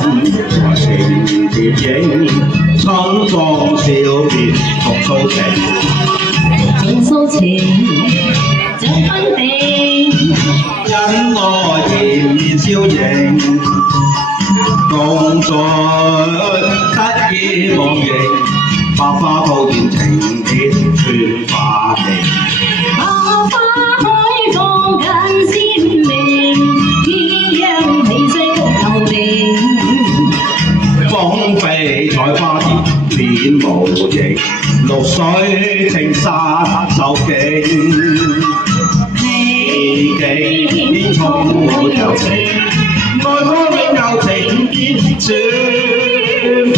在情蝶影，春風笑面復蘇情。重訴情，像分定，因愛甜面笑盈，共在得意忘形，百花吐現情結串化期。百花開放更鮮明，鴛鴦起水谷頭定。風飛彩花田變無形，綠水青山秀景。美景充滿柔情，愛歌永柔情結串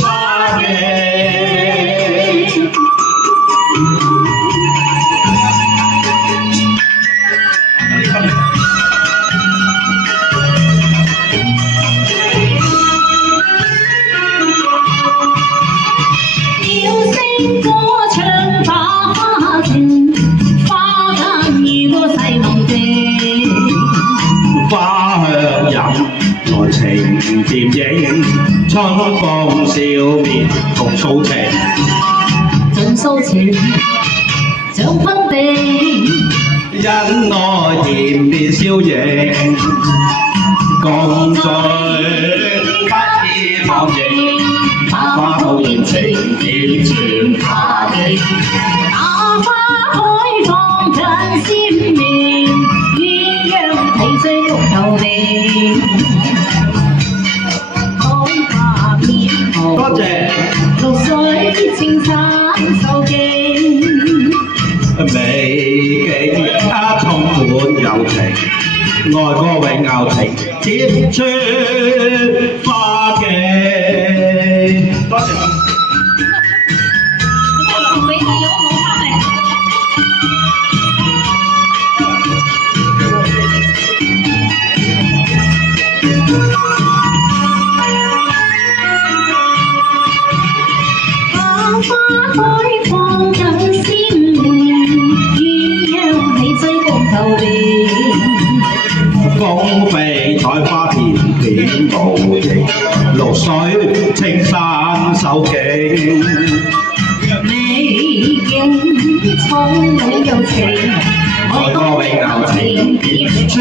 花期。鳥聲歌唱百花情，花間遇過細夢境。花香飲來情蝶影，春風笑面復蘇情。盡訴情，像分定，因愛甜面笑盈，共聚不意忘形。百花吐現情結串花期。百花開放更鮮明，鴛鴦起水谷頭定。芳華遍佈，多謝綠水青山秀景。美景充滿柔情，愛歌永柔情結串花期。多謝。同你哋有冇翻嚟？百花開放更鮮明，鴛鴦起水谷頭定。風飛彩花田片無形，綠水青山秀景。美景充滿柔情，愛歌永柔情結串